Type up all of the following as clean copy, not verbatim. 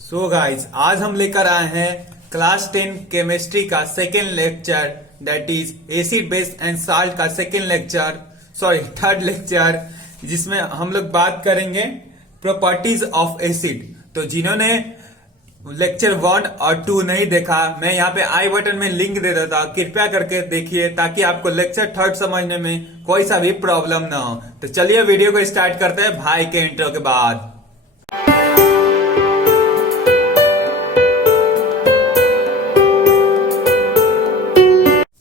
So guys आज हम लेकर आए हैं क्लास 10 केमिस्ट्री का second lecture that is acid base and salt का सेकेंड लेक्चर थर्ड लेक्चर, जिसमें हम लोग बात करेंगे प्रॉपर्टीज ऑफ एसिड। तो जिन्होंने लेक्चर 1 और 2 नहीं देखा, मैं यहाँ पे आई बटन में लिंक दे देता हूँ, कृपया करके देखिए ताकि आपको लेक्चर थर्ड समझने में कोई सा भी प्रॉब्लम ना हो। तो चलिए वीडियो को स्टार्ट करते हैं भाई के इंट्रो के बाद।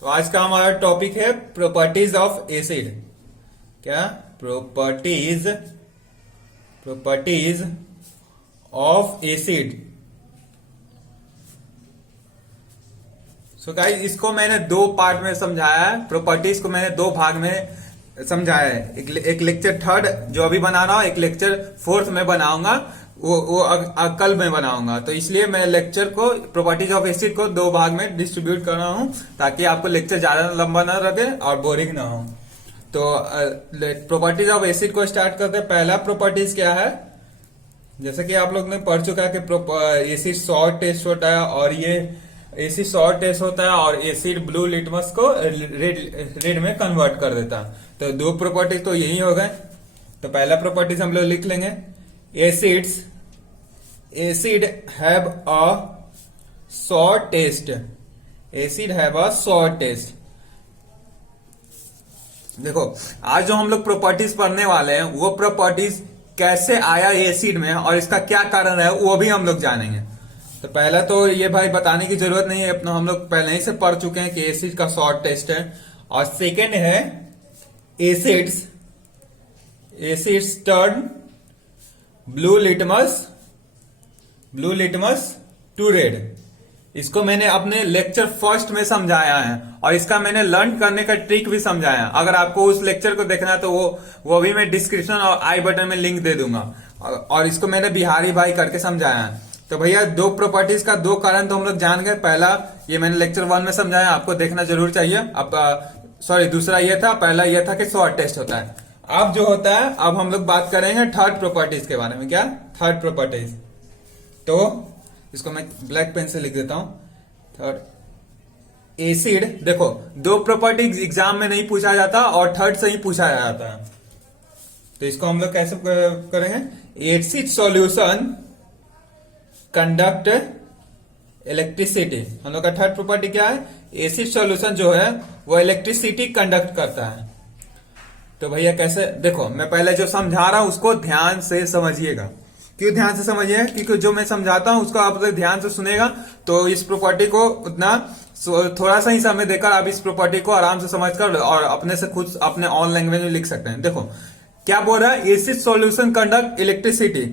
तो आज का हमारा टॉपिक है प्रॉपर्टीज ऑफ एसिड। क्या? Properties of acid. So guys इसको मैंने दो पार्ट में समझाया है। प्रॉपर्टीज को मैंने दो भाग में समझाया है। एक लेक्चर थर्ड जो अभी बना रहा हूं, एक लेक्चर फोर्थ में बनाऊंगा, वो कल में बनाऊंगा। तो इसलिए मैं लेक्चर को प्रॉपर्टीज ऑफ एसिड को दो भाग में डिस्ट्रीब्यूट कर रहा हूं ताकि आपको लेक्चर ज्यादा लंबा ना रहे और बोरिंग ना हो। तो प्रॉपर्टीज ऑफ एसिड को स्टार्ट करते हैं। पहला प्रॉपर्टीज क्या है, जैसे कि आप लोग ने पढ़ चुका है कि एसिड सॉल्ट टेस्ट होता है और ये एसिड सॉल्ट टेस्ट होता है और एसिड ब्लू लिटमस को रेड में कन्वर्ट कर देता है। तो दो प्रॉपर्टीज तो यही हो गए। तो पहला प्रॉपर्टीज हम लोग लिख लेंगे, acid have a salt test. Acid have a salt test. देखो आज जो हम लोग प्रॉपर्टीज पढ़ने वाले हैं वो प्रॉपर्टीज कैसे आया एसिड में और इसका क्या कारण है वो भी हम लोग जानेंगे। तो पहला तो ये भाई बताने की जरूरत नहीं है, अपना हम लोग पहले ही से पढ़ चुके हैं कि एसिड का शॉर्ट टेस्ट है। और सेकेंड है acids turn blue litmus to red. इसको मैंने अपने लेक्चर फर्स्ट में समझाया है और इसका मैंने लर्न करने का ट्रिक भी समझाया है। अगर आपको उस लेक्चर को देखना है तो वो भी मैं डिस्क्रिप्शन और आई बटन में लिंक दे दूंगा। और इसको मैंने बिहारी भाई करके समझाया है। तो भैया दो प्रॉपर्टीज का दो कारण तो हम लोग जान गए। पहला ये मैंने लेक्चर 1 में समझाया, आपको देखना जरूर चाहिए। अब दूसरा ये था, पहला ये था कि शॉर्ट टेस्ट होता है। अब जो होता है, अब हम लोग बात करेंगे थर्ड प्रॉपर्टीज के बारे में। क्या? Third properties. तो इसको मैं ब्लैक पेन से लिख देता हूं। थर्ड एसिड, देखो दो प्रॉपर्टी एग्जाम में नहीं पूछा जाता और थर्ड से ही पूछा जाता है। तो इसको हम लोग कैसे करेंगे, एसिड सॉल्यूशन कंडक्ट इलेक्ट्रिसिटी। हम लोग का थर्ड प्रॉपर्टी क्या है, एसिड सॉल्यूशन जो है वो इलेक्ट्रिसिटी कंडक्ट करता है। तो भैया कैसे, देखो मैं पहले जो समझा रहा हूं उसको ध्यान से समझिएगा। क्यों ध्यान से समझिए? क्योंकि जो मैं समझाता हूं उसको आप ध्यान से सुनेगा तो इस प्रॉपर्टी को उतना थोड़ा सा ही समय देकर आप इस प्रॉपर्टी को आराम से समझकर और अपने से खुद अपने ऑन लैंग्वेज में लिख सकते हैं। देखो क्या बोल रहा है, एसिड सॉल्यूशन कंडक्ट इलेक्ट्रिसिटी।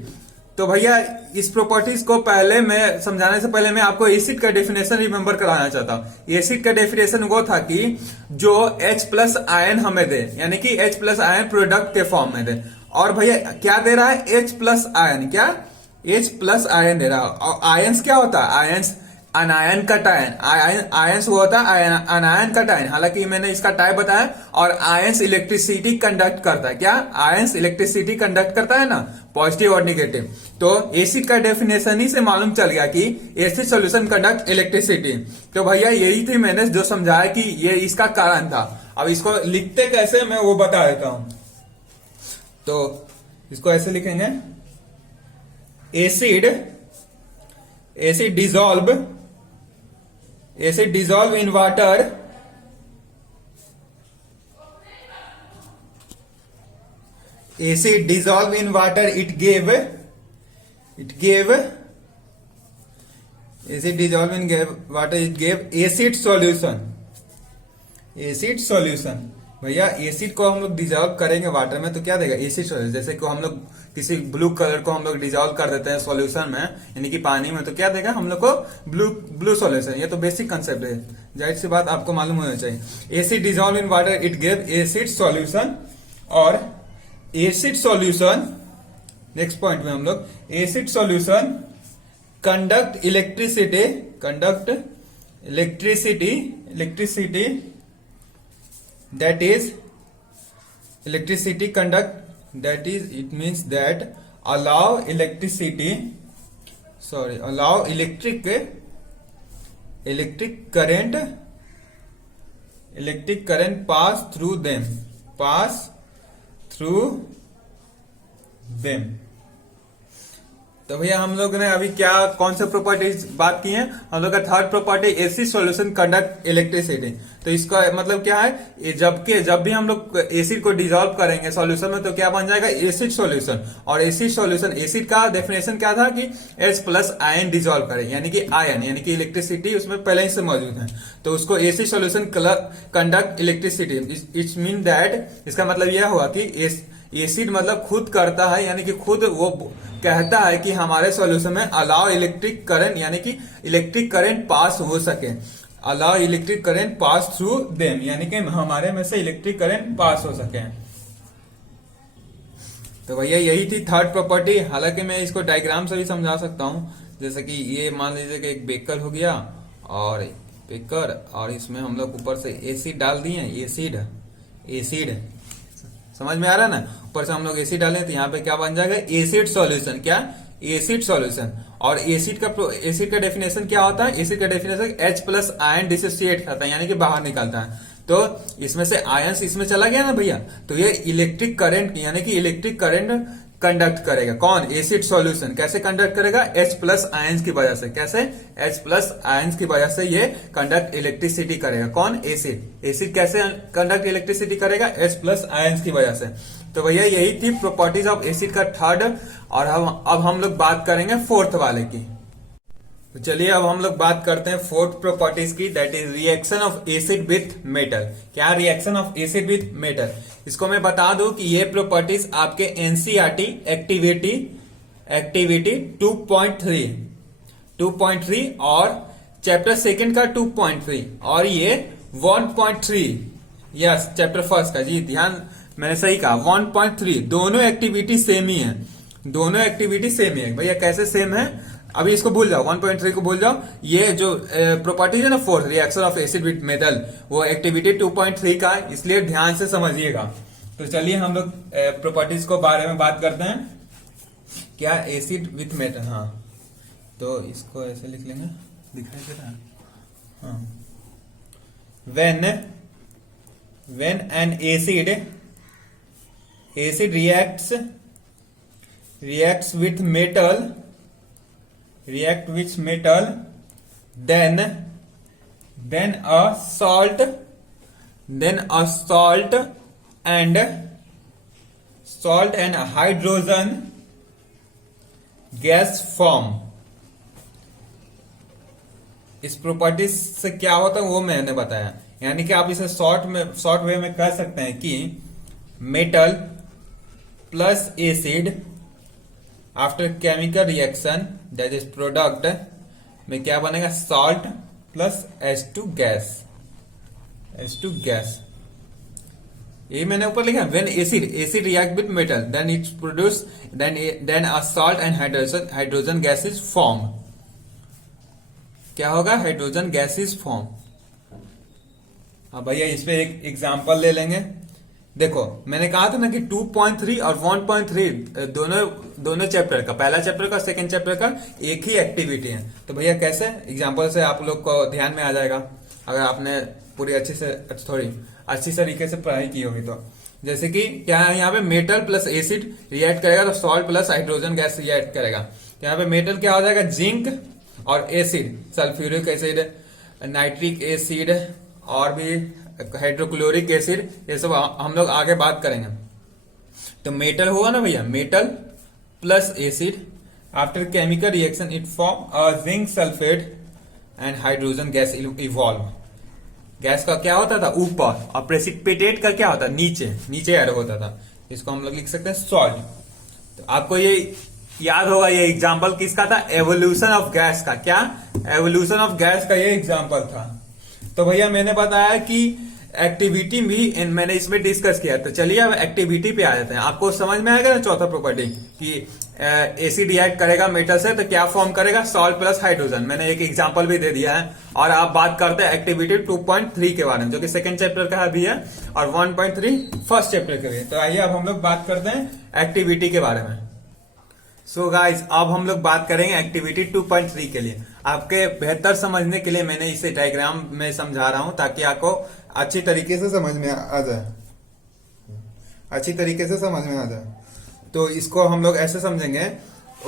तो भैया इस प्रॉपर्टीज को पहले मैं समझाने से पहले मैं आपको एसिड का डेफिनेशन रिमेंबर कराना चाहता हूं। एसिड का डेफिनेशन वो था कि जो H+ आयन हमें दे, यानी कि H+ आयन प्रोडक्ट के फॉर्म में दे। और भैया क्या दे रहा है, H+ आयन। क्या? H+ आयन दे रहा है। और आयंस क्या होता है, आयंस अनायन कटायन। आयंस वो होता है अनायन कटायन, हालांकि मैंने इसका टाइप बताया। और आयंस इलेक्ट्रिसिटी कंडक्ट करता है। क्या? आयंस इलेक्ट्रिसिटी कंडक्ट करता है ना, पॉजिटिव और निगेटिव। तो एसिड का डेफिनेशन ही से मालूम चल गया कि एसिड सॉल्यूशन कंडक्ट इलेक्ट्रिसिटी। तो भैया यही थी मैंने जो समझाया कि ये इसका कारण था। अब इसको लिखते कैसे मैं वो बता देता हूं। तो इसको ऐसे लिखेंगे, acid dissolve in water acid dissolve in water, it gave acid dissolve in water, it gave acid solution। भैया एसिड को हम लोग डिजॉल्व करेंगे वाटर में तो क्या देगा, एसिड सॉल्यूशन। जैसे कि हम लोग किसी ब्लू कलर को हम लोग डिजॉल्व कर देते हैं सॉल्यूशन में, यानी कि पानी में, तो क्या देगा हम लोग को ब्लू सॉल्यूशन। ये तो बेसिक कंसेप्ट है, जाहिर सी बात आपको मालूम होना चाहिए। Acid dissolve in water, it gave acid solution. और एसिड सॉल्यूशन, नेक्स्ट पॉइंट में हम लोग acid solution conduct electricity that is electricity conduct, that is it means that allow electricity sorry, allow electric current pass through them. तो भैया हम लोग ने अभी क्या कौन से प्रॉपर्टीज बात की है, हम लोग का third property acid solution conduct electricity. तो इसका मतलब क्या है, जब भी हम लोग एसिड को डिसॉल्व करेंगे सॉल्यूशन में तो क्या बन जाएगा, एसिड सॉल्यूशन। और एसिड सॉल्यूशन, एसिड का डेफिनेशन क्या था कि H प्लस आयन डिसॉल्व करें, यानी कि आयन यानी कि इलेक्ट्रिसिटी उसमें पहले ही से मौजूद है, तो उसको acid solution conduct electricity. It's mean that, इसका मतलब यह हुआ कि एसिड मतलब खुद करता है, यानी कि खुद वो कहता है कि हमारे सॉल्यूशन में अलाउ इलेक्ट्रिक करंट, यानी कि इलेक्ट्रिक करंट पास हो सके, allow electric current pass through them, यानी कि हमारे में से इलेक्ट्रिक करंट पास हो सके। तो भैया यही थी थर्ड प्रॉपर्टी। हालांकि मैं इसको डायग्राम से भी समझा सकता हूं, जैसे कि ये मान लीजिए कि एक बेकर हो गया और बेकर, और इसमें हम लोग ऊपर से एसिड डाल दिए, एसिड समझ में आ रहा है ना, ऊपर से हम लोग एसिड डालें तो यहाँ पे क्या बन जाएगा, एसिड सॉल्यूशन। क्या, एसिड सॉल्यूशन। और एसिड का डेफिनेशन क्या होता है, एसिड का definition H plus ion dissociate करता है, यानी कि बाहर निकलता है। तो इसमें से आयंस इसमें चला गया ना भैया, तो ये इलेक्ट्रिक करंट, यानी कि इलेक्ट्रिक करंट कंडक्ट करेगा। कौन, एसिड सॉल्यूशन। कैसे कंडक्ट करेगा, H प्लस आयंस की वजह से। कैसे, H प्लस आयंस की वजह से ये कंडक्ट इलेक्ट्रिसिटी करेगा। कौन, एसिड कैसे कंडक्ट इलेक्ट्रिसिटी करेगा, H प्लस आयंस की वजह से। तो भैया यही थी प्रॉपर्टीज ऑफ एसिड का थर्ड। और अब हम लोग बात करेंगे फोर्थ वाले की। तो चलिए अब हम लोग बात करते हैं फोर्थ प्रॉपर्टीज की, that is reaction of acid with metal. क्या, reaction of acid with metal. इसको मैं बता दूं कि ये प्रॉपर्टीज आपके एनसीईआरटी एक्टिविटी 2.3 और चैप्टर सेकंड का 2.3 और ये 1.3, यस चैप्टर फर्स्ट का, जी ध्यान, मैंने सही कहा 1.3, दोनों एक्टिविटी सेम ही है, दोनों एक्टिविटी सेम ही है। भैया कैसे सेम है, अभी इसको भूल जाओ, 1.3 को भूल जाओ। ये जो प्रॉपर्टीज है ना fourth, reaction of acid with metal, वो एक्टिविटी 2.3 का, इसलिए ध्यान से समझिएगा। तो चलिए हम लोग प्रॉपर्टीज को बारे में बात करते हैं। क्या, एसिड विथ मेटल, हाँ तो इसको ऐसे लिख लेंगे, दिखाई दे रहा है, हाँ। when an acid reacts with metal, then a salt and hydrogen gas form। इस प्रॉपर्टी से क्या होता है वो मैंने बताया, यानी कि आप इसे शॉर्ट वे में कह सकते हैं कि metal plus acid after chemical reaction, that is product में क्या बनेगा, सॉल्ट प्लस H2 गैस। ये मैंने ऊपर लिखा, when acid react with metal then it's produce then a salt and hydrogen gas is form. क्या होगा, हाइड्रोजन गैस इज फॉर्म। अब भैया इस पे एक एग्जांपल ले लेंगे। देखो मैंने कहा था ना कि 2.3 और 1.3 दोनों चैप्टर का, पहला चैप्टर का सेकंड चैप्टर का एक ही एक्टिविटी है। तो भैया कैसे, एग्जांपल से आप लोग को ध्यान में आ जाएगा अगर आपने पूरी अच्छी तरीके से पढ़ाई की होगी। तो जैसे कि क्या है, यहाँ पे मेटल प्लस एसिड रिएक्ट करेगा तो salt plus hydrogen gas react करेगा। तो यहाँ पे मेटल क्या हो जाएगा, जिंक और acid, sulphuric acid, nitric acid और भी हाइड्रोक्लोरिक एसिड, ये सब हम लोग आगे बात करेंगे। तो मेटल होगा ना भैया, metal plus acid after chemical reaction it form a zinc sulphate and hydrogen gas evolve. Gas का क्या होता था ऊपर और प्रेसिपिटेट का क्या होता नीचे ऐड होता था। इसको हम लोग लिख सकते हैं सॉल्ट। तो आपको ये याद होगा, ये एग्जांपल किसका था, एवोल्यूशन ऑफ गैस का। क्या, एवोल्यूशन ऑफ गैस का ये एग्जांपल था। तो भैया मैंने बताया कि एक्टिविटी भी मैंने इसमें डिस्कस किया। तो चलिए अब एक्टिविटी पे आ जाते हैं। आपको समझ में आएगा ना चौथा प्रॉपर्टी कि एसिड रिएक्ट करेगा मेटल से तो क्या फॉर्म करेगा, सॉल्ट प्लस हाइड्रोजन। मैंने एक एग्जांपल भी दे दिया है। और आप बात करते हैं एक्टिविटी 2.3 के बारे में, जो कि सेकंड चैप्टर का भी है, और 1.3 फर्स्ट चैप्टर के लिए। तो आइए अब हम लोग बात करते हैं एक्टिविटी के बारे में। सो गाइस अब हम लोग बात करेंगे एक्टिविटी 2.3 के लिए। आपके बेहतर समझने के लिए मैंने इसे डायग्राम में समझा रहा हूं ताकि आपको अच्छी तरीके से समझ में आ जाए, अच्छी तरीके से समझ में आ जाए। तो इसको हम लोग ऐसे समझेंगे,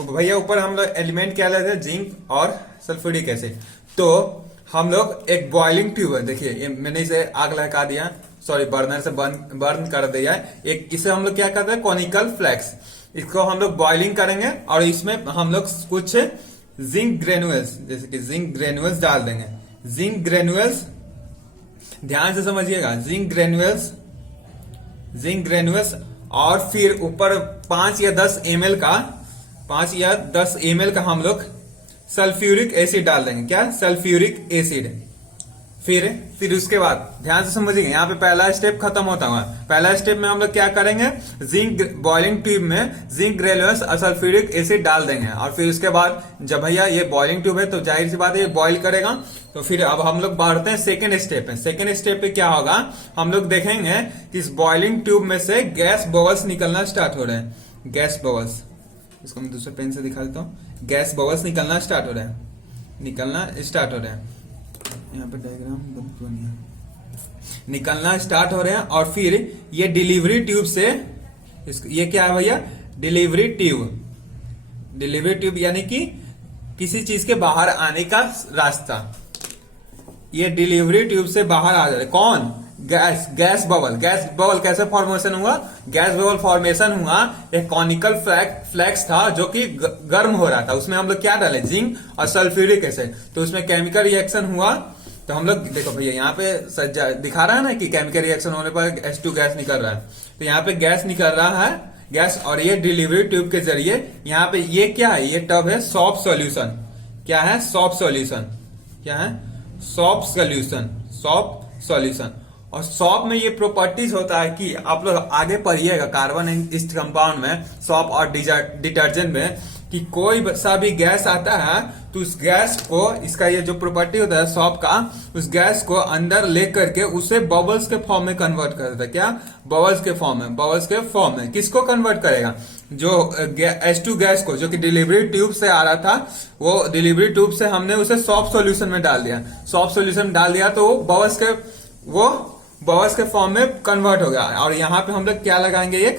भैया ऊपर हम लोग एलिमेंट क्या लेते हैं, जिंक और सल्फ्यूरिक एसिड। तो हम लोग एक बॉइलिंग ट्यूब है, देखिए ये मैंने इसे आग लगा दिया, सॉरी बर्नर से बर्न कर दिया है। एक इसे हम लोग क्या करते हैं, कॉनिकल फ्लैक्स, इसको हम लोग बॉइलिंग करेंगे और इसमें हम लोग कुछ जिंक ग्रेनुअल्स, जैसे कि जिंक ग्रेनुअल्स डाल देंगे। जिंक ग्रेनुअल्स ध्यान से समझिएगा, जिंक ग्रेनुअल्स और फिर ऊपर 5 या 10 ml का हम लोग सल्फ्यूरिक एसिड डाल देंगे। क्या, सल्फ्यूरिक एसिड। फिर उसके बाद ध्यान से समझिएगा, यहाँ पे पहला स्टेप खत्म होता हुआ। पहला स्टेप में हम लोग क्या करेंगे, जिंक बॉइलिंग ट्यूब में जिंक ग्रेनुअल्स और सल्फ्यूरिक एसिड डाल देंगे। और फिर उसके बाद जब भैया ये बॉइलिंग ट्यूब है तो जाहिर सी बात है ये बॉइल करेगा। तो फिर अब हम लोग बढ़ते हैं सेकेंड स्टेप में। सेकेंड स्टेप पे क्या होगा, हम लोग देखेंगे कि इस बॉइलिंग ट्यूब में से गैस बबल्स निकलना स्टार्ट हो रहे हैं। गैस बबल्स, इसको मैं दूसरे पेन से दिखा देता हूँ। गैस बबल्स निकलना स्टार्ट हो रहे हैं, यहाँ पे डायग्राम निकलना स्टार्ट हो रहे हैं। और फिर ये डिलीवरी ट्यूब से, ये क्या है भैया, डिलीवरी ट्यूब यानी कि किसी चीज के बाहर आने का रास्ता। ये डिलीवरी ट्यूब से बाहर आ जाए कौन, गैस बबल कैसे फॉर्मेशन हुआ, गैस बबल फॉर्मेशन हुआ। एक कॉनिकल फ्लैक्स था जो कि गर्म हो रहा था, उसमें हम लोग क्या डाले, जिंक और सल्फ्यूरिक एसिड। तो उसमें केमिकल रिएक्शन हुआ। तो हम लोग देखो भैया यहाँ पे दिखा रहा है ना कि केमिकल रिएक्शन होने पर H2 गैस निकल रहा है। तो यहाँ पे गैस निकल रहा है, गैस, और ये डिलीवरी ट्यूब के जरिए यहाँ पे ये क्या है, ये टब है सॉफ्ट सॉल्यूशन। क्या है, सॉफ्ट सॉल्यूशन। क्या है, सॉफ्ट सॉल्यूशन। और सॉप में ये प्रॉपर्टीज होता है कि आप लोग आगे पढ़िएगा कार्बन इस कंपाउंड में, सॉप और डिटर्जेंट में, कि कोई सा भी गैस आता है तो उस गैस को, इसका ये जो प्रॉपर्टी होता है सॉप का, उस गैस को अंदर ले करके उसे बबल्स के फॉर्म में कन्वर्ट कर देता है। क्या, बबल्स के फॉर्म में किसको कन्वर्ट करेगा, जो H2 गैस को, जो कि डिलीवरी ट्यूब से आ रहा था, वो डिलीवरी ट्यूब से हमने उसे सॉफ्ट सॉल्यूशन में डाल दिया। सॉफ्ट सॉल्यूशन डाल दिया तो वो बबल्स के फॉर्म में कन्वर्ट हो गया। और यहाँ पे हम लोग क्या लगाएंगे,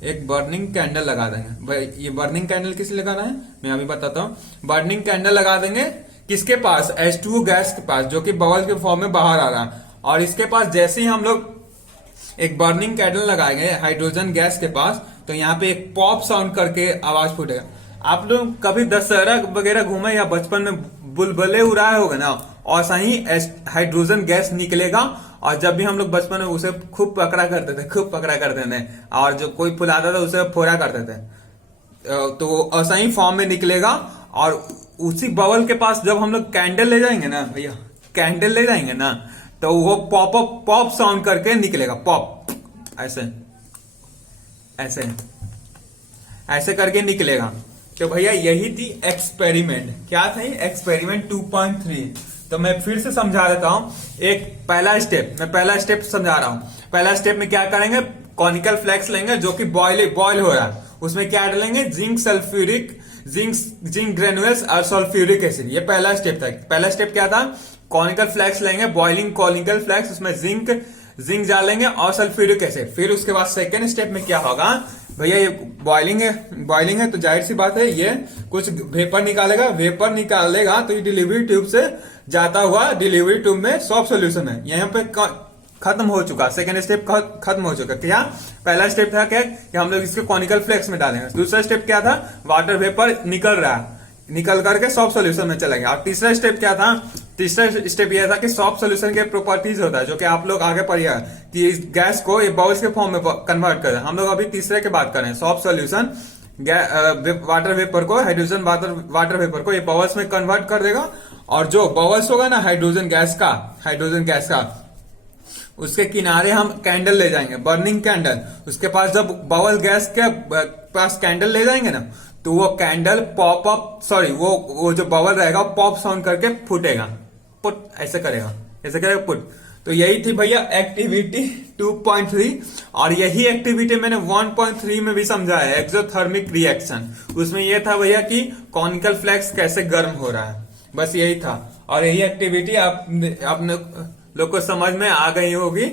एक बर्निंग कैंडल लगा देंगे। भाई ये बर्निंग कैंडल किस लिए लगाना है मैं अभी बताता हूँ। बर्निंग कैंडल लगा देंगे किसके पास, H2 गैस के पास, जो कि बबल के फॉर्म में बाहर आ रहा है। और इसके पास जैसे ही हम लोग एक बर्निंग कैंडल लगाएंगे हाइड्रोजन गैस के पास, तो यहाँ पे एक पॉप साउंड करके आवाज फूटेगा। आप लोग कभी दशहरा वगैरह घूमे या बचपन में बुलबुले उड़ाए होगा ना, और सही हाइड्रोजन गैस निकलेगा। और जब भी हम लोग बचपन में उसे खूब पकड़ा करते थे, और जो कोई फुलाता था उसे फोड़ा करते थे, तो ऐसा ही फॉर्म में निकलेगा। और उसी बबल के पास जब हम लोग कैंडल ले जाएंगे ना भैया, कैंडल ले जाएंगे ना, तो वो पॉप साउंड करके निकलेगा, पॉप, ऐसे करके निकलेगा। तो भैया यही थी एक्सपेरिमेंट। क्या था, एक्सपेरिमेंट 2.3। तो मैं फिर से समझा देता हूं। एक पहला स्टेप समझा रहा हूं। पहला स्टेप में क्या करेंगे, कॉनिकल फ्लैक्स लेंगे जो कि बॉयल हो रहा है, उसमें क्या डालेंगे, जिंक ग्रेनुअल्स और सल्फ्यूरिक एसिड। ये पहला स्टेप था। पहला स्टेप क्या था, कॉनिकल फ्लैक्स लेंगे, बॉइलिंग कॉनिकल फ्लैक्स, उसमें जिंक डालेंगे और सल्फ्यूरिक एसिड। फिर उसके बाद सेकेंड स्टेप में क्या होगा भैया, ये बॉइलिंग है तो जाहिर सी बात है ये कुछ वेपर निकालेगा। तो ये डिलीवरी ट्यूब से जाता हुआ डिलीवरी ट्यूब में सॉफ्ट सॉल्यूशन है, यहाँ पे खत्म हो चुका। सेकेंड स्टेप खत्म हो चुका। क्या, पहला स्टेप था क्या कि हम लोग इसके कॉनिकल फ्लैक्स में डालेंगे। दूसरा स्टेप क्या था, वाटर वेपर निकल करके सॉफ्ट सॉल्यूशन में चला गया। और तीसरा स्टेप क्या था, तीसरा स्टेप यह था कि सॉफ्ट सॉल्यूशन के प्रॉपर्टीज होता है, जो कि आप लोग आगे पढ़िएगा कि इस गैस को ये बबल्स के फॉर्म में कन्वर्ट करें। हम लोग अभी तीसरे की बात करें, सॉफ्ट सॉल्यूशन वाटर वेपर को, हाइड्रोजन वाटर वेपर को ये बबल्स में कन्वर्ट कर देगा। और जो बबल्स होगा ना हाइड्रोजन गैस का, उसके किनारे हम कैंडल ले जाएंगे, बर्निंग कैंडल। उसके पास जब बबल गैस के पास कैंडल ले जाएंगे ना, तो वो कैंडल वो जो बबल रहेगा पॉप साउंड करके फूटेगा, पुट, ऐसे करेगा पुट। तो यही थी भैया एक्टिविटी 2.3 और यही एक्टिविटी मैंने 1.3 में भी समझा है, एक्सोथर्मिक रिएक्शन। उसमें यह था भैया कि कॉनिकल फ्लैक्स कैसे गर्म हो रहा है, बस यही था। और यही एक्टिविटी आपने लोग को समझ में आ गई होगी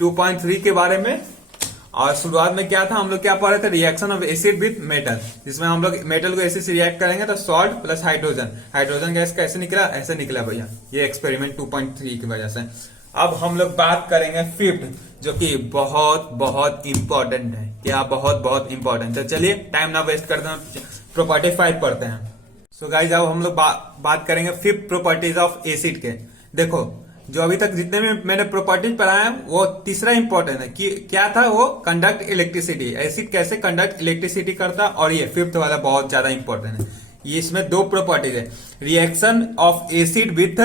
2.3 के बारे में। और शुरुआत में क्या था, हम लोग क्या पढ़ रहे थे, reaction of acid with metal, जिसमें हम लोग मेटल को एसिड से रिएक्ट करेंगे तो salt plus hydrogen, hydrogen gas कैसे निकला, ऐसे निकला भैया, ये एक्सपेरिमेंट 2.3 की वजह से। अब हम लोग बात करेंगे फिफ्थ, जो कि बहुत बहुत इंपॉर्टेंट है। क्या बहुत बहुत इंपॉर्टेंट है। चलिए टाइम ना वेस्ट करते हैं, प्रॉपर्टी 5 पढ़ते हैं। सो गाइस अब हम लोग बात करेंगे फिफ्थ प्रॉपर्टीज ऑफ एसिड के। देखो जो अभी तक जितने भी मैंने प्रॉपर्टीज पढ़ाया है वो तीसरा इंपॉर्टेंट है कि क्या था, वो कंडक्ट इलेक्ट्रिसिटी, एसिड कैसे कंडक्ट इलेक्ट्रिसिटी करता, और ये फिफ्थ वाला बहुत ज्यादा इंपॉर्टेंट है। ये इसमें 2 प्रॉपर्टीज है, reaction of acid with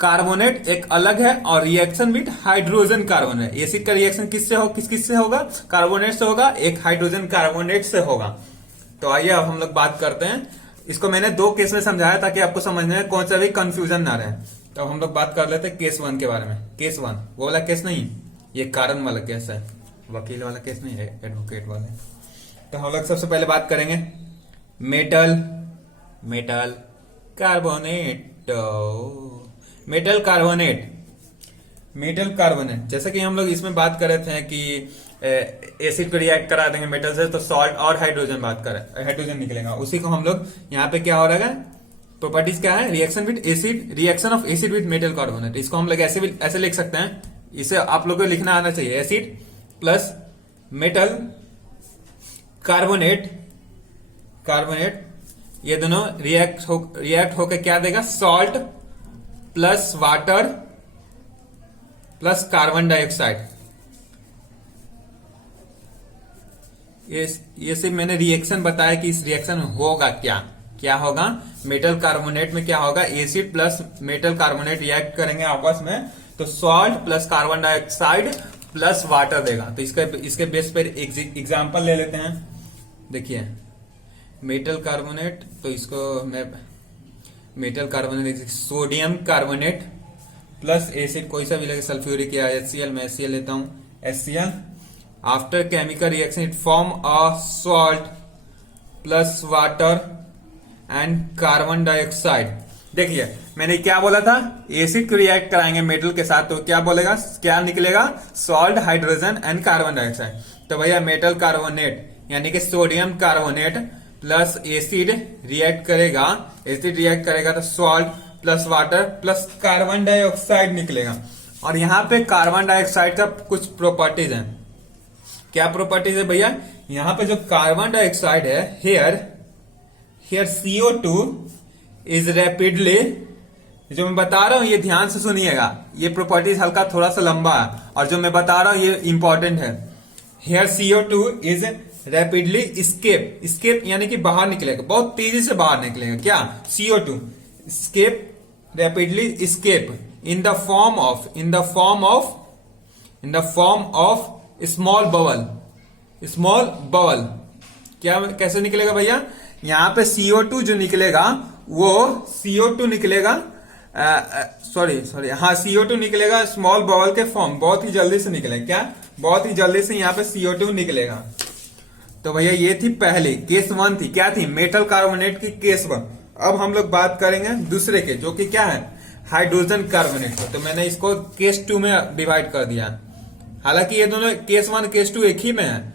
carbonate एक अलग है और reaction with hydrogen carbonate. Acid का रिएक्शन किस से होगा, कार्बोनेट से होगा, एक हाइड्रोजन कार्बोनेट से होगा। तो आइए अब हम लोग बात करते हैं। इसको मैंने 2 केस में समझाया ताकि आपको समझने में कौन सा भी कंफ्यूजन ना रहे। तो हम लोग बात कर लेते हैं केस 1 के बारे में। केस 1 वो वाला केस नहीं, ये कारण वाला केस है, वकील वाला केस नहीं है, एडवोकेट वाले। तो हम लोग सबसे पहले बात करेंगे मेटल कार्बोनेट, मेटल कार्बोनेट। जैसे कि हम लोग इसमें बात कर रहे थे कि एसिड को रिएक्ट करा देंगे मेटल से तो सॉल्ट और हाइड्रोजन निकलेगा। उसी को हम लोग यहाँ पे क्या हो रहा है, प्रॉपर्टीज क्या है, reaction with acid, reaction of acid with metal carbonate. इसको हम लोग ऐसे लिख सकते हैं, इसे आप लोगों को लिखना आना चाहिए, एसिड प्लस मेटल कार्बोनेट, ये दोनों रिएक्ट होकर क्या देगा, salt plus water plus carbon dioxide. ये सिर्फ मैंने रिएक्शन बताया कि इस रिएक्शन में होगा क्या होगा, मेटल कार्बोनेट में क्या होगा, acid plus metal carbonate react करेंगे आपस में तो salt plus carbon dioxide plus water देगा। तो इसके बेस पर एग्जांपल ले लेते हैं। देखिए मेटल कार्बोनेट, तो इसको मैं metal carbonate sodium carbonate plus acid कोई सा भी लगे, सल्फ्यूरिक या HCl, मैं HCl लेता हूं, HCl। After chemical reaction it form a salt plus water and carbon dioxide. देखिए मैंने क्या बोला था, एसिड को रिएक्ट कराएंगे मेटल के साथ तो क्या निकलेगा, salt, hydrogen and carbon dioxide. तो भैया मेटल कार्बोनेट यानी कि sodium carbonate plus acid react करेगा तो salt plus water plus carbon dioxide निकलेगा। और यहाँ पे कार्बन डाइऑक्साइड का कुछ प्रॉपर्टीज है। क्या प्रॉपर्टीज है भैया, यहाँ पे जो कार्बन डाइऑक्साइड है, हियर CO2 इज रैपिडली, जो मैं बता रहा हूं ये ध्यान से सुनिएगा, ये प्रॉपर्टीज हल्का थोड़ा सा लंबा है और जो मैं बता रहा हूं ये इंपॉर्टेंट है। Here CO2 is rapidly escape यानी कि बाहर निकलेगा, बहुत तेजी से बाहर निकलेगा। क्या, CO2 rapidly escape in the form of small bubble. क्या, कैसे निकलेगा भैया, यहाँ पे CO2 जो निकलेगा वो CO2 निकलेगा CO2 निकलेगा स्मॉल बबल के फॉर्म, बहुत ही जल्दी से निकलेगा। क्या, बहुत ही जल्दी से यहाँ पे CO2 निकलेगा। तो भैया ये थी पहली केस 1 थी, क्या थी, मेटल कार्बोनेट की केस 1। अब हम लोग बात करेंगे दूसरे के, जो कि क्या है, हाइड्रोजन कार्बोनेट को। तो मैंने इसको केस 2 में डिवाइड कर दिया। हालांकि ये दोनों केस 1 केस 2 एक ही में है,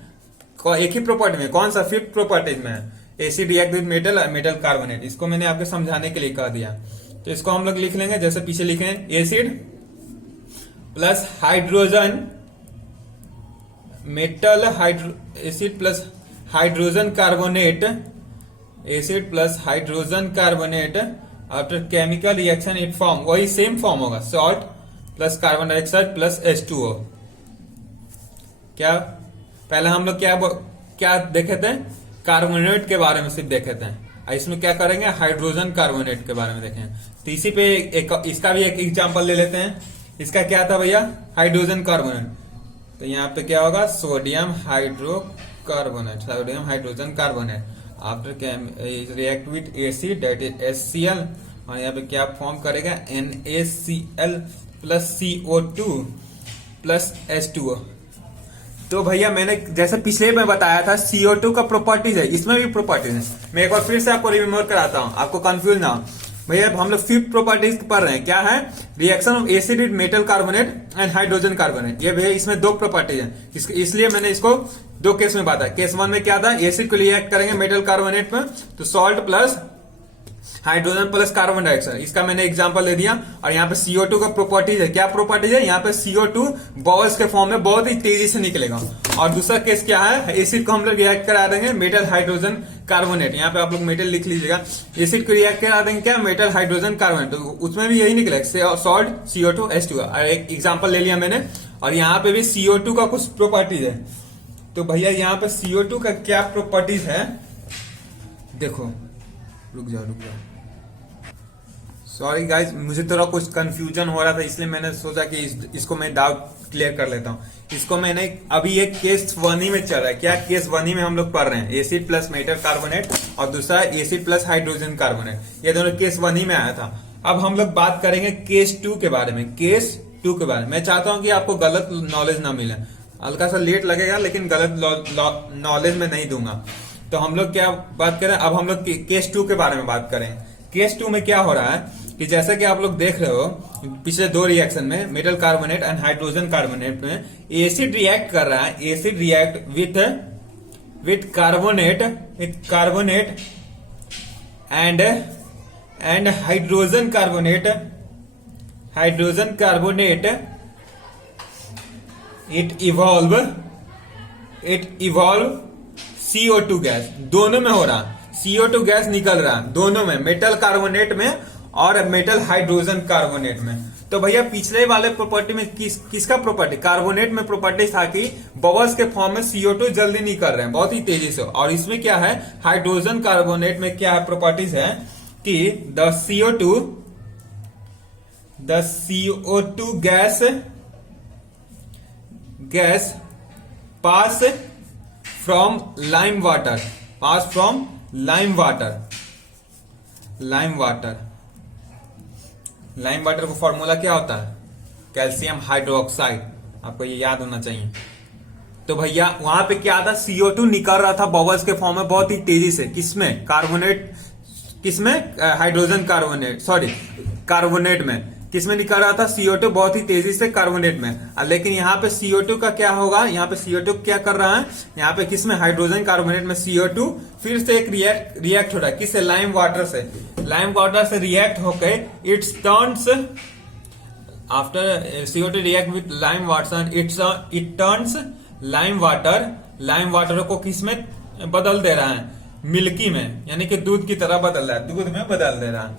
एक ही प्रॉपर्टी में, कौन सा, फिफ्थ प्रॉपर्टीज में है, acid react with metal carbonate. इसको मैंने आपको समझाने के लिए कह दिया। तो इसको हम लोग लिख लेंगे जैसे पीछे लिखे हैं, acid plus hydrogen acid plus hydrogen carbonate after chemical reaction it form, वही सेम फॉर्म होगा, salt plus carbon dioxide plus H2O। क्या, पहले हम लोग क्या देखे थे, कार्बोनेट के बारे में सिर्फ देखे थे, इसमें क्या करेंगे, हाइड्रोजन कार्बोनेट के बारे में देखें। तो इसी पे इसका भी एक एग्जांपल ले लेते हैं। इसका क्या था भैया, हाइड्रोजन कार्बोनेट। तो यहाँ पे क्या होगा, sodium hydrogen carbonate after react with acid that is HCl, और यहाँ पे क्या फॉर्म करेगा, NaCl plus CO2 plus H2O। तो भैया मैंने जैसे पिछले में बताया था CO2 का प्रॉपर्टीज है, इसमें भी प्रॉपर्टीज है। मैं एक बार फिर से आपको रिमेम्बर कराता हूं, आपको कंफ्यूज ना हो। भैया हम लोग फिफ्थ प्रॉपर्टीज पढ़ रहे हैं, क्या है? Reaction of acid with metal carbonate and hydrogen carbonate. ये भैया इसमें दो प्रॉपर्टीज है, इसलिए मैंने इसको दो केस में बांटा। केस वन में क्या था? एसिड को रिएक्ट करेंगे मेटल कार्बोनेट में, तो salt plus hydrogen plus carbon dioxide, इसका मैंने एग्जांपल दे दिया। और यहाँ पे CO2 का प्रॉपर्टीज है, क्या प्रॉपर्टीज है? यहाँ पे CO2 बबल्स के फॉर्म में बहुत ही तेजी से निकलेगा। और दूसरा केस क्या है? एसिड को हम लोग रिएक्ट करा देंगे मेटल हाइड्रोजन कार्बोनेट, यहाँ पे आप लोग मेटल लिख लीजिएगा। एसिड को रिएक्ट करा देंगे क्या? मेटल हाइड्रोजन कार्बोनेट, तो उसमें भी यही निकलेगा, सॉल्ट CO2 H2O। और एक एग्जाम्पल ले लिया मैंने। और यहाँ पे भी CO2 का कुछ प्रॉपर्टीज है। तो भैया यहाँ पे CO2 का क्या प्रॉपर्टीज है देखो, रुक जाओ। सॉरी गाइज, मुझे थोड़ा कुछ कंफ्यूजन हो रहा था, इसलिए मैंने सोचा कि इसको मैं डाउट क्लियर कर लेता हूँ। इसको मैंने अभी एक केस 1 ही में चल रहा है, क्या केस 1 ही में हम लोग पढ़ रहे हैं, एसिड प्लस मेटल कार्बोनेट और दूसरा एसिड प्लस हाइड्रोजन कार्बोनेट, ये दोनों केस 1 ही में आया था। अब हम लोग बात करेंगे केस 2 के बारे में। केस 2 के बारे में मैं चाहता हूं कि आपको गलत नॉलेज ना मिले, हल्का सा लेट लगेगा लेकिन गलत नॉलेज में नहीं दूंगा। तो हम लोग क्या बात करें, अब हम लोग केस 2 के बारे में बात करें। केस 2 में क्या हो रहा है कि जैसे कि आप लोग देख रहे हो पिछले दो रिएक्शन में metal carbonate and hydrogen carbonate में एसिड रिएक्ट कर रहा है, acid react with carbonate and hydrogen carbonate it evolve CO2 gas, दोनों में हो रहा, CO2 गैस निकल रहा दोनों में, मेटल कार्बोनेट में और मेटल हाइड्रोजन कार्बोनेट में। तो भैया पिछले वाले प्रॉपर्टी में किसका प्रॉपर्टी? कार्बोनेट में प्रॉपर्टी था कि बबल्स के फॉर्म में CO2 जल्दी निकल रहे हैं बहुत ही तेजी से। और इसमें क्या है, हाइड्रोजन कार्बोनेट में क्या है प्रॉपर्टीज है कि the CO2 gas pass from lime water को फॉर्मूला क्या होता है? कैल्शियम हाइड्रोक्साइड, आपको ये याद होना चाहिए। तो भैया वहां पे क्या था, CO2 निकल रहा था बबल्स के फॉर्म में बहुत ही तेजी से, किसमें? हाइड्रोजन कार्बोनेट में किसमें निकल रहा था? CO2 बहुत ही तेजी से कार्बोनेट में। लेकिन यहाँ पे CO2 का क्या होगा, यहाँ पे CO2 क्या कर रहा है, यहाँ पे किसमें? हाइड्रोजन कार्बोनेट में CO2 फिर से एक रिएक्ट हो रहा है, किससे? लाइम वाटर से रिएक्ट होकर it's turns after CO2 react with lime water it turns lime water को किसमें बदल दे रहा है? मिल्की में, यानी कि दूध की तरह बदल रहा है, दूध में बदल दे रहा है।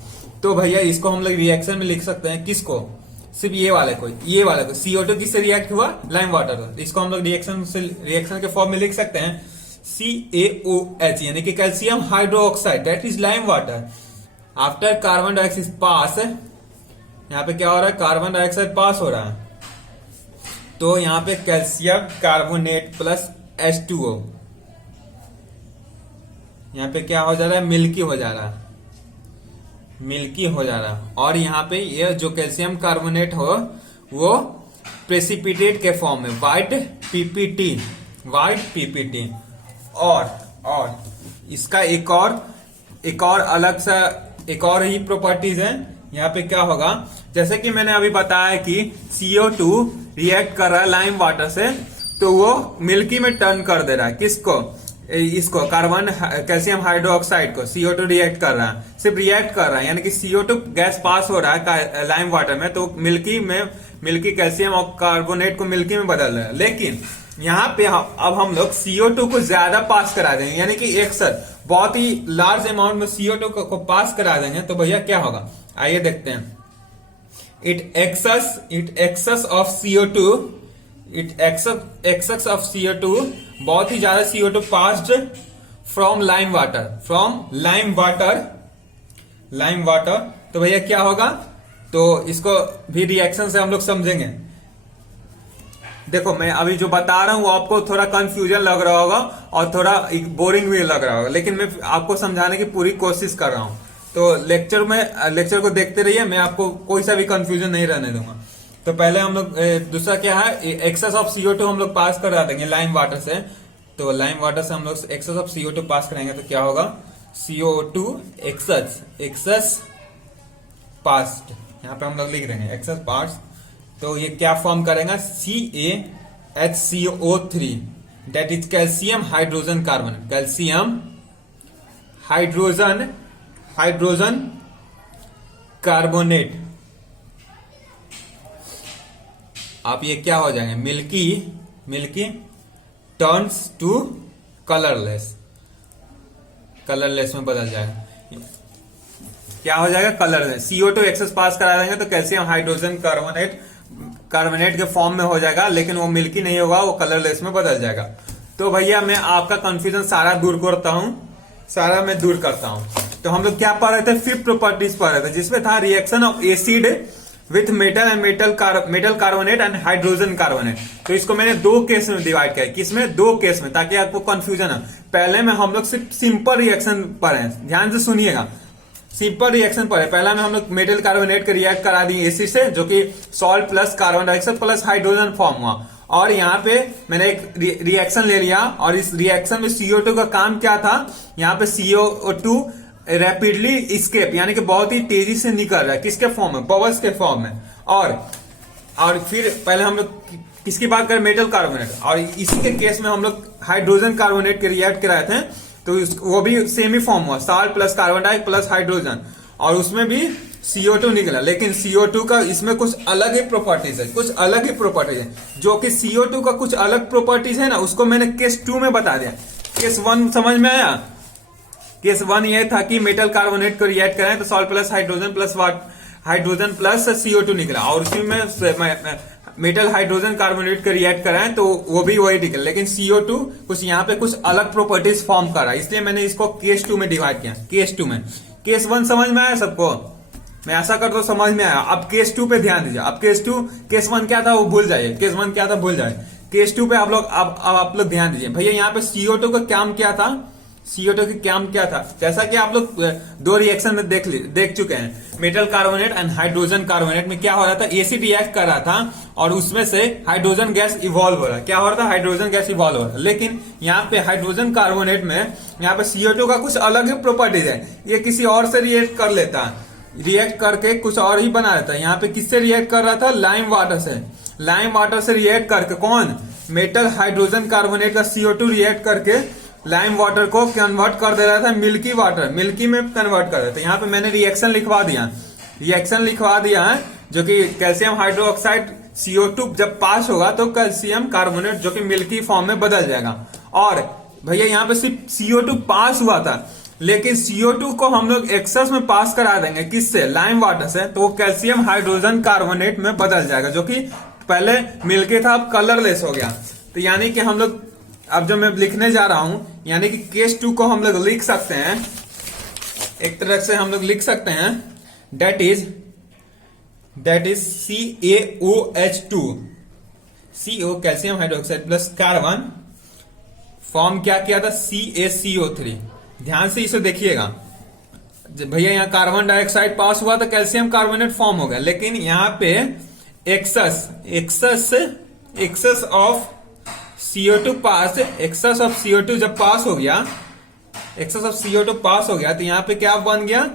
तो भैया इसको हम लोग रिएक्शन में लिख सकते हैं, किसको? सिर्फ ये वाले को CO2 किससे रिएक्ट हुआ? Lime water. इसको हम लोग रिएक्शन के फॉर्म में लिख सकते हैं CaOH, यानी कि calcium hydroxide, that is lime water. After carbon dioxide pass, यहाँ पे क्या हो रहा है? कार्बन डाइऑक्साइड पास हो रहा है, तो यहाँ पे कैल्शियम कार्बोनेट प्लस H2O, यहाँ पे क्या हो जा रहा है? मिल्की हो जा रहा है। और यहाँ पे ये जो कैल्शियम कार्बोनेट हो वो प्रेसिपिटेट के फॉर्म में, व्हाइट पीपीटी। और इसका एक और अलग सा एक और ही प्रॉपर्टीज है। यहाँ पे क्या होगा, जैसे कि मैंने अभी बताया कि CO2 रिएक्ट कर रहा है लाइम वाटर से, तो वो मिल्की में टर्न कर दे रहा है, किसको? इसको कैल्शियम हाइड्रोक्साइड को। CO2 रिएक्ट कर रहा है, सिर्फ रिएक्ट कर रहा है, यानी कि CO2 गैस पास हो रहा है लाइम वाटर में, तो मिल्की कैल्शियम और कार्बोनेट को मिल्की में बदल रहा है। लेकिन यहाँ पे अब हम लोग CO2 को ज्यादा पास करा देंगे, यानी कि एक साथ बहुत ही लार्ज अमाउंट में CO2 को पास करा देंगे, तो भैया क्या होगा, आइए देखते हैं। इट एक्सेस ऑफ CO2 बहुत ही ज्यादा CO2 passed from lime water. तो भैया क्या होगा, तो इसको भी रिएक्शन से हम लोग समझेंगे। देखो मैं अभी जो बता रहा हूं वो आपको थोड़ा कंफ्यूजन लग रहा होगा और थोड़ा बोरिंग भी लग रहा होगा, लेकिन मैं आपको समझाने की पूरी कोशिश कर रहा हूं। तो लेक्चर को देखते रहिए, मैं आपको कोई सा भी कंफ्यूजन नहीं रहने दूंगा। तो पहले हम लोग दूसरा क्या है, एक्सेस ऑफ CO2 हम लोग पास करा देंगे लाइम वाटर से। तो लाइम वाटर से हम लोग एक्सेस ऑफ CO2 पास करेंगे तो क्या होगा, CO2 एक्सेस पास्ट, यहाँ पे हम लोग लिख देंगे एक्सेस पास्ट। तो ये क्या फॉर्म करेगा, CaHCO3 that is calcium hydrogen carbon, calcium hydrogen carbonate. आप ये क्या हो जाएंगे, मिल्की टर्न्स टू कलरलेस में बदल जाएगा। क्या हो जाएगा, कलरलेस। CO2 एक्सेस पास करा देंगे तो कैल्शियम हाइड्रोजन कार्बोनेट के फॉर्म में हो जाएगा, लेकिन वो मिल्की नहीं होगा, वो कलरलेस में बदल जाएगा। तो भैया मैं आपका कंफ्यूजन सारा दूर करता हूं। तो हम लोग क्या पढ़ रहे थे, 5 प्रॉपर्टीज पढ़ रहे थे, जिसमें था reaction of acid with metal and metal carbonate and hydrogen carbonate. तो इसको मैंने 2 केस में डिवाइड किया। किसमें, 2 केस में, ताकि आपको कंफ्यूजन है। पहले में हम लोग सिर्फ सिंपल रिएक्शन पढ़े, ध्यान से सुनिएगा, सिंपल रिएक्शन पढ़े। पहला में हम लोग मेटल कार्बोनेट के रिएक्ट करा दिए एसिड से, जो कि salt plus carbon dioxide plus hydrogen form हुआ। और यहाँ पे मैंने एक रिएक्शन ले लिया, और इस रिएक्शन में CO2 का काम क्या था, यहाँ पे CO2 रैपिडली स्केप, यानी कि बहुत ही तेजी से निकल रहा है, किसके फॉर्म में, बबल्स के फॉर्म में। और फिर पहले हम लोग किसकी बात करें, मेटल कार्बोनेट, और इसी के केस में हम लोग हाइड्रोजन कार्बोनेट के रिएक्ट कराए थे। तो वो भी सेम ही फॉर्म हुआ, salt plus carbon dioxide plus hydrogen, और उसमें भी CO2 निकला। लेकिन CO2 का इसमें कुछ अलग ही प्रॉपर्टीज है, जो कि CO2 का कुछ अलग प्रॉपर्टीज है ना, उसको मैंने केस 2 में बता दिया। केस 1 समझ में आया। केस 1 ये था कि मेटल कार्बोनेट को रिएक्ट करें तो salt plus hydrogen plus CO2 निकला, और उसी में मेटल हाइड्रोजन कार्बोनेट को रिएक्ट कराएं तो वो भी वही निकला। लेकिन CO2 कुछ यहाँ पे कुछ अलग प्रॉपर्टीज फॉर्म कर रहा है, इसलिए मैंने इसको केस 2 में डिवाइड किया। केस 2 में, केस 1 समझ में आया सबको, मैं आशा करता हूं समझ में आया। अब केस 2 पे ध्यान दीजिए। अब केस 1 क्या था वो भूल जाइए, केस 1 क्या था भूल जाए। केस 2 पे आप लोग ध्यान दीजिए। भैया यहाँ पे CO2 का काम क्या था, जैसा कि आप लोग 2 रिएक्शन में देख चुके हैं। Metal carbonate and hydrogen carbonate में क्या हो रहा था, एसिड रिएक्ट कर रहा था, और उसमें से हाइड्रोजन गैस इवॉल्व हो रहा है। क्या हो रहा था, हाइड्रोजन गैस इवॉल्व हो रहा है। लेकिन यहाँ पे हाइड्रोजन कार्बोनेट में यहाँ पे CO2 का कुछ अलग ही प्रॉपर्टीज है, ये किसी और से रिएक्ट कर लेता है, रिएक्ट करके कुछ और ही बना देता है। यहाँ पे किससे रिएक्ट कर रहा था, लाइम वाटर से रिएक्ट करके, कौन, मेटल हाइड्रोजन कार्बोनेट का CO2 रिएक्ट करके लाइम वाटर को कन्वर्ट कर दे रहा था मिल्की में कन्वर्ट कर रहा था। यहाँ पे मैंने रिएक्शन लिखवा दिया है, जो कि कैल्शियम हाइड्रोक्साइड CO2 जब पास होगा तो कैल्शियम कार्बोनेट जो कि मिल्की फॉर्म में बदल जाएगा। और भैया यहाँ पे सिर्फ CO2 पास हुआ था, लेकिन CO2 को हम लोग एक्सेस में पास करा देंगे, किससे, लाइम वाटर से, तो वो कैल्शियम हाइड्रोजन कार्बोनेट में बदल जाएगा, जो कि पहले मिल्की था अब कलरलेस हो गया। तो यानी कि हम लोग अब जो मैं लिखने जा रहा हूं, यानी कि केस 2 को हम लोग लिख सकते हैं, एक तरह से हम लोग लिख सकते हैं, that is CaOH2, CO calcium hydroxide plus carbon form क्या किया था, CaCO3। ध्यान से इसे देखिएगा भैया, यहाँ कार्बन डाइऑक्साइड पास हुआ तो कैल्शियम कार्बोनेट फॉर्म हो गया, लेकिन यहाँ पे एक्सेस ऑफ CO2 जब पास हो गया, तो यहाँ पे क्या बन गया,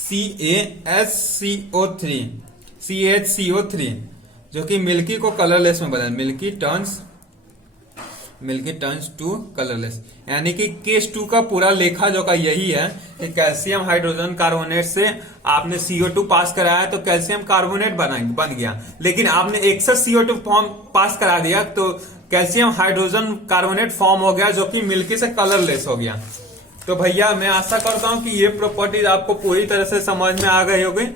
CaHCO3, जो कि मिल्की को कलरलेस में बदल, मिल्की टर्न्स टू कलरलेस। यानी कि केस 2 का पूरा लेखा जो का यही है कि कैल्शियम हाइड्रोजन कार्बोनेट से आपने CO2 पास कराया तो कैल्शियम कार्बोनेट बन गया, लेकिन आपने एक्सेस CO2 फॉर्म पास करा दिया तो कैल्शियम हाइड्रोजन कार्बोनेट फॉर्म हो गया, जो कि मिल्की से कलरलेस हो गया। तो भैया मैं आशा करता हूं कि ये प्रॉपर्टीज आपको पूरी तरह से समझ में आ गई होगी।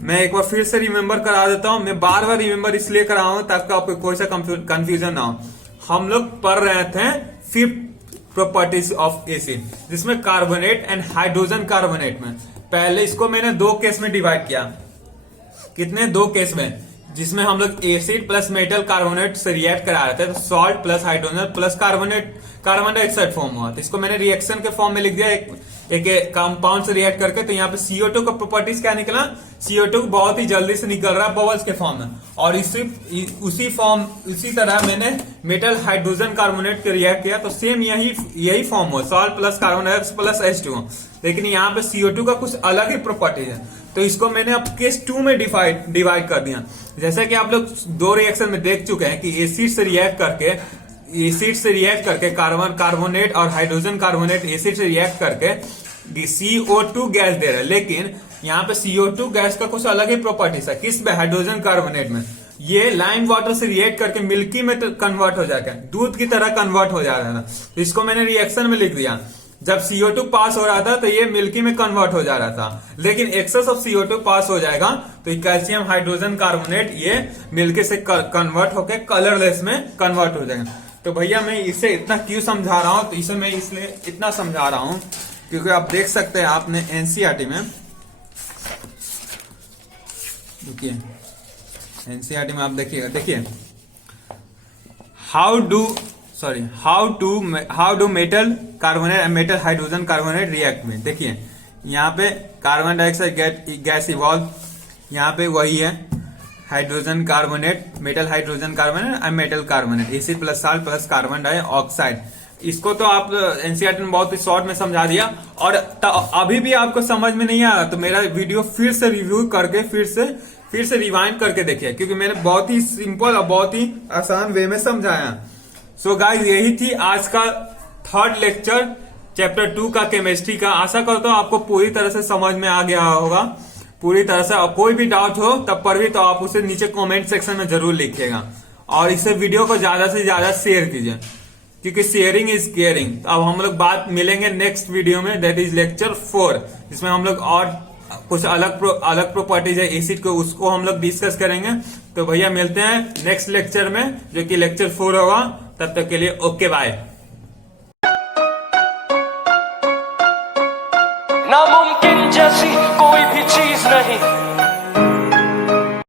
मैं एक बार फिर से रिमेम्बर करा देता हूं, मैं बार बार रिमेम्बर इसलिए करा हूं ताकि आपको कोई सा कंफ्यूजन ना हो। हम लोग पढ़ रहे थे 5 प्रॉपर्टीज ऑफ एसिड, जिसमें कार्बोनेट एंड हाइड्रोजन कार्बोनेट में पहले इसको मैंने 2 केस में डिवाइड किया। कितने, 2 केस में। जिसमें हम लोग एसिड प्लस मेटल कार्बोनेट से रिएक्ट करा रहे थे, तो salt plus hydrogen plus carbonate carbon dioxide form हुआ। तो इसको मैंने रिएक्शन के फॉर्म में लिख दिया एक कंपाउंड से रिएक्ट करके। तो यहाँ पे CO2 का प्रॉपर्टीज क्या निकला, CO2 बहुत ही जल्दी से निकल रहा है बबल्स के फॉर्म में। और उसी तरह मैंने मेटल हाइड्रोजन कार्बोनेट के रिएक्ट किया, तो सेम यही फॉर्म हुआ, salt plus carbon dioxide plus H2O। लेकिन यहाँ पे CO2 का कुछ अलग ही प्रॉपर्टीज है, तो इसको मैंने अब केस 2 में डिवाइड कर दिया। जैसे कि आप लोग 2 रिएक्शन में देख चुके हैं कि एसिड से रिएक्ट करके कार्बोनेट और हाइड्रोजन कार्बोनेट एसिड से रिएक्ट करके CO2 गैस दे रहा है। लेकिन यहाँ पे CO2 गैस का कुछ अलग ही प्रॉपर्टीज है। किस में, हाइड्रोजन कार्बोनेट में। ये लाइम वाटर से रिएक्ट करके मिल्की में कन्वर्ट हो जाएगा, दूध की तरह कन्वर्ट हो जा रहा है। तो इसको मैंने रिएक्शन में लिख दिया। जब CO2 पास हो रहा था तो ये मिल्की में कन्वर्ट हो जा रहा था, लेकिन एक्सेस ऑफ CO2 पास हो जाएगा तो कैल्शियम हाइड्रोजन कार्बोनेट ये मिल्की से कन्वर्ट होकर कलरलेस में कन्वर्ट हो जाएगा। तो भैया मैं इसे इतना क्यों समझा रहा हूं, तो इसे मैं इसलिए इतना समझा रहा हूं क्योंकि आप देख सकते हैं, आपने एनसीईआरटी में आप देखिए how do metal carbonate and metal hydrogen carbonate react में। देखिए यहाँ पे कार्बन डाइऑक्साइड गैस इवॉल्व, यहाँ पे वही है hydrogen carbonate, metal hydrogen carbonate and metal carbonate, acid plus salt plus carbon dioxide. इसको तो आप एनसीईआरटी में बहुत ही शॉर्ट में समझा दिया, और अभी भी आपको समझ में नहीं आया तो मेरा वीडियो फिर से रिव्यू करके फिर से रिवाइंड करके देखिए, क्योंकि मैंने बहुत ही सिंपल और बहुत ही आसान वे में समझाया। सो गाइस, यही थी आज का 3rd लेक्चर चैप्टर 2 का केमिस्ट्री का। आशा करता हूँ आपको पूरी तरह से समझ में आ गया होगा, पूरी तरह से। और कोई भी डाउट हो तब पर भी तो आप उसे नीचे कमेंट सेक्शन में जरूर लिखिएगा, और इसे वीडियो को ज्यादा से ज्यादा शेयर कीजिए, क्योंकि शेयरिंग इज केयरिंग। अब हम लोग बात मिलेंगे नेक्स्ट वीडियो में, दैट इज लेक्चर 4, जिसमें हम लोग और कुछ अलग प्रॉपर्टीज है एसिड को, उसको हम लोग डिस्कस करेंगे। तो भैया मिलते हैं नेक्स्ट लेक्चर में, जो कि लेक्चर 4 होगा। तब तक के लिए ओके बाय। नामुमकिन जैसी कोई भी चीज नहीं,